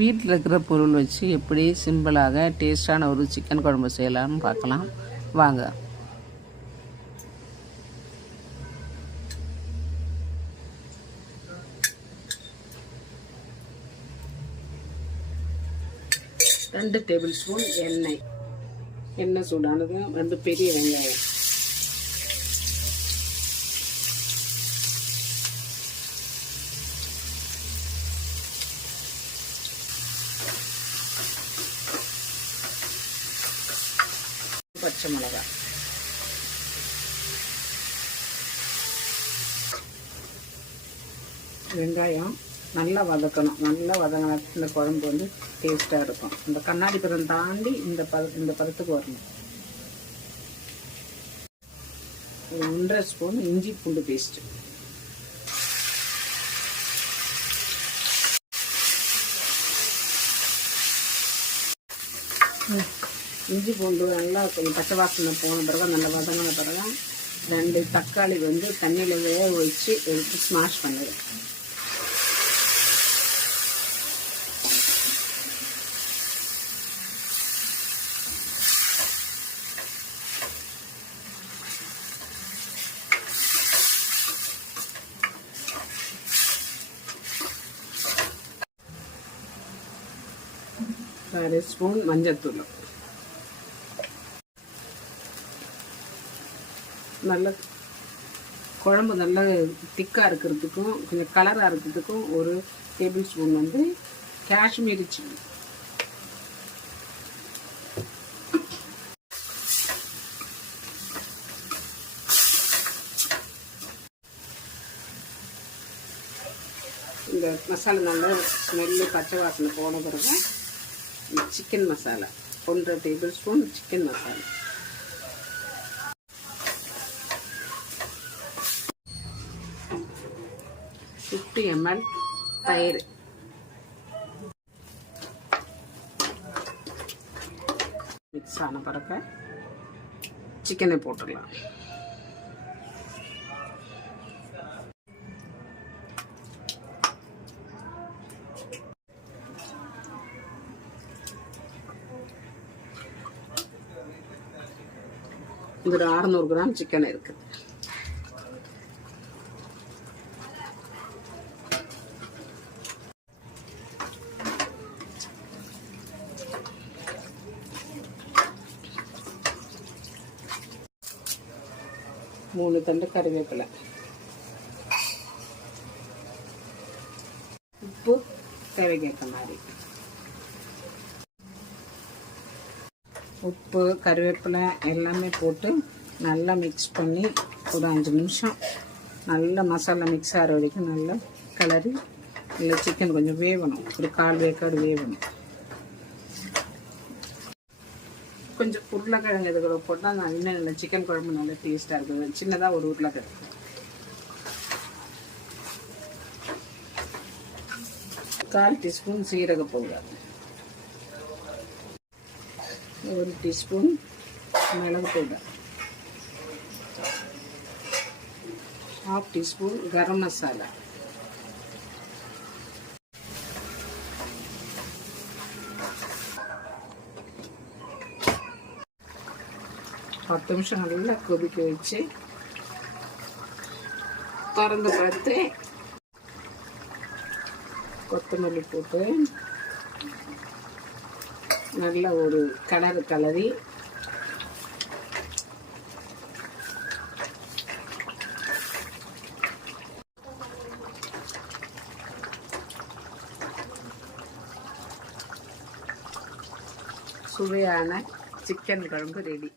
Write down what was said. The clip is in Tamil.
வீட்டில் இருக்கிற பொருள் வச்சு எப்படி சிம்பிளாக டேஸ்டான ஒரு சிக்கன் குழம்பு செய்யலாம்னு பார்க்கலாம். வாங்க. ரெண்டு டேபிள் ஸ்பூன் எண்ணெய். எண்ணெய் சூடானது ரெண்டு பெரிய வெங்காயம். பச்சை மிளகாய் வெங்காயம் நல்லா வதக்கணும். நல்லா வதங்கின இந்த குழம்பு வந்து டேஸ்ட்டாக இருக்கும். இந்த கண்ணாடி பதம் தாண்டி இந்த பத இந்த பதத்துக்கு வரணும். ஒரு ஒன்றரை ஸ்பூன் இஞ்சி பூண்டு பேஸ்ட்டு இஞ்சி பூண்டு நல்லா கொஞ்சம் பச்சை வாசனை போன பிறகு நல்லா வதங்கின பிறகு ரெண்டு தக்காளி வந்து தண்ணியில் வேக வச்சு எடுத்து ஸ்மாஷ் பண்ணிடுறேன் அரை ஸ்பூன் மஞ்சத்தூள். நல்ல குழம்பு நல்லா திக்காக இருக்கிறதுக்கும் கொஞ்சம் கலராக இருக்கிறதுக்கும் ஒரு டேபிள் ஸ்பூன் வந்து காஷ்மீரி சில்லி இந்த மசாலா நல்லா ஸ்மெல்லு பச்சை வாசனை போன பிறகு சிக்கன் மசாலா ஒன்றரை tablespoon chicken masala. Fifty ml தயிர். மிக்ஸ் ஆன பிறகு சிக்கனை போட்டுடலாம். இது ஒரு அறநூறு கிராம் சிக்கன் இருக்குது. மூணு தண்டு கருவேப்பிலை உப்பு தேவைக்கேற்ற மாதிரி. உப்பு கருவேப்பிலை எல்லாமே போட்டு நல்லா மிக்ஸ் பண்ணி ஒரு அஞ்சு நிமிஷம் நல்லா மசாலா மிக்ஸ் ஆகிற வரைக்கும் நல்லா கிளறி இல்லை சிக்கன் கொஞ்சம் வேகணும். ஒரு கால் வேக்காடு வேகணும். கொஞ்சம் உருளைக்கிழங்கு இதுகளை போட்டால் நான் இன்னும் நல்ல சிக்கன் குழம்பு நல்ல டேஸ்ட்டாக இருக்குது சின்னதாக ஒரு உருளைக்கிழங்கு. கால் டீஸ்பூன் சீரக பவுடர். ஒரு டீஸ்பூன் மிளகு powder. Half teaspoon garam masala. பத்து நிமிஷம் நல்லா கொதிக்க வச்சு திறந்து பார்த்து கொத்தமல்லி போட்டு நல்ல ஒரு கலரு கலரி சுவையான சிக்கன் குழம்பு ரெடி